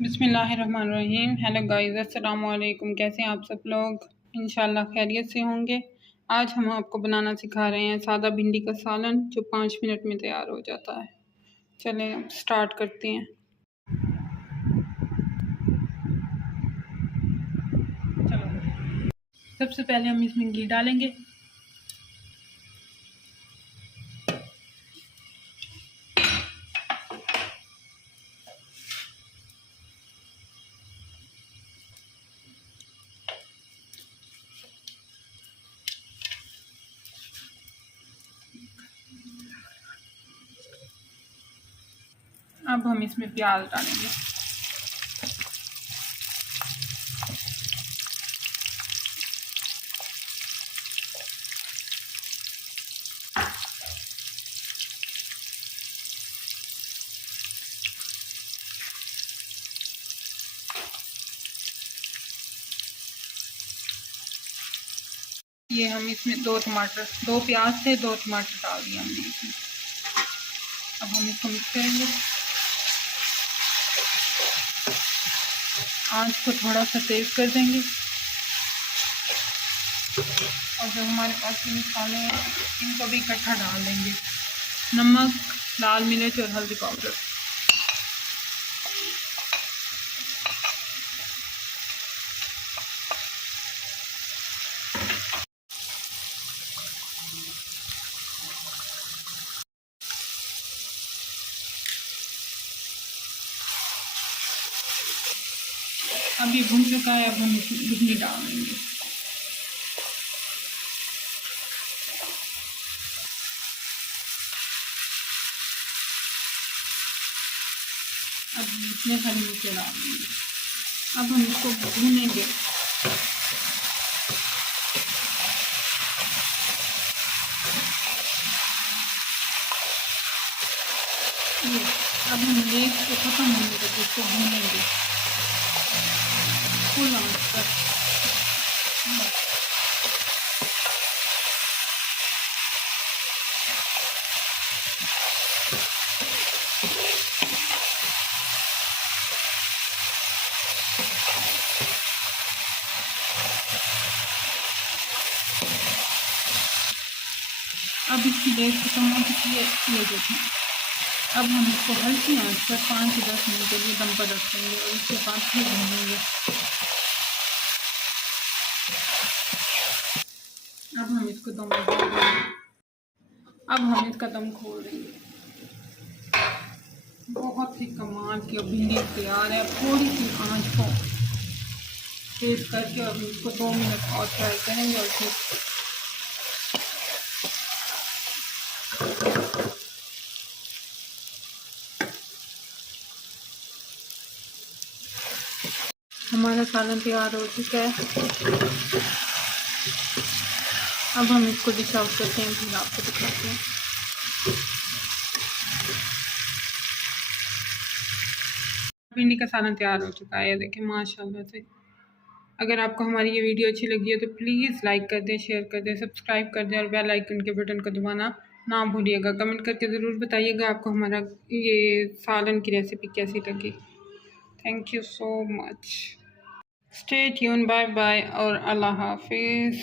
बिस्मिल्लाहिर्रहमानिर्रहीम। Hello guys, अस्सलाम वालेकुम। कैसे हैं आप सब लोग? इंशाल्लाह खैरियत से होंगे। आज हम आपको बनाना सिखा रहे हैं सादा भिंडी का सालन, जो 5 मिनट में तैयार हो जाता है। चलें अब स्टार्ट करते हैं। चलो, सबसे पहले हम इसमें घी डालेंगे। अब हम इसमें प्याज डालेंगे। ये हम इसमें दो प्याज थे, 2 टमाटर डाल दिए हमने इसमें। अब हम इसको मिक्स करेंगे। आँच को थोड़ा सा तेज कर देंगे और जो हमारे पास ये मसाले हैं इनको भी इकट्ठा डाल देंगे। नमक, लाल मिर्च और हल्दी पाउडर। अब ये भुन चुका है, अब हम इसमें भिंडी डाल देंगे। अब इसमें हरी मिर्च डाल देंगे। अब हम इसको भूनेंगे। अब हम ये इसको खत्म होने तक इसको भूनेंगे फुल आंच पर। अब इसकी डेट खत्म हो चुकी है, ये देखें। अब हम इसको हल्की आंच पर 5 से 10 मिनट के लिए दम पर रख देंगे और उसके बाद फिर भूनेंगे। अब हम इसको दम खोल देंगे। अब हम इसका दम खोल देंगे। बहुत ही कमाल की भिंडी तैयार है। थोड़ी सी आंच को तेज करके अब इसको 2 मिनट और फ्राई करेंगे और फिर हमारा सालन तैयार हो चुका है। अब हम इसको डिश आउट करते हैं, फिर आपको दिखाते हैं। भिंडी का सालन तैयार हो चुका है, देखिए माशाल्लाह से। अगर आपको हमारी ये वीडियो अच्छी लगी है तो प्लीज़ लाइक कर दें, शेयर कर दें, सब्सक्राइब कर दें और बेल आइकन के बटन को दबाना ना भूलिएगा। कमेंट करके ज़रूर बताइएगा आपको हमारा ये सालन की रेसिपी कैसी लगी। Thank you so much. Stay tune, bye bye और अल्लाह हाफिज़।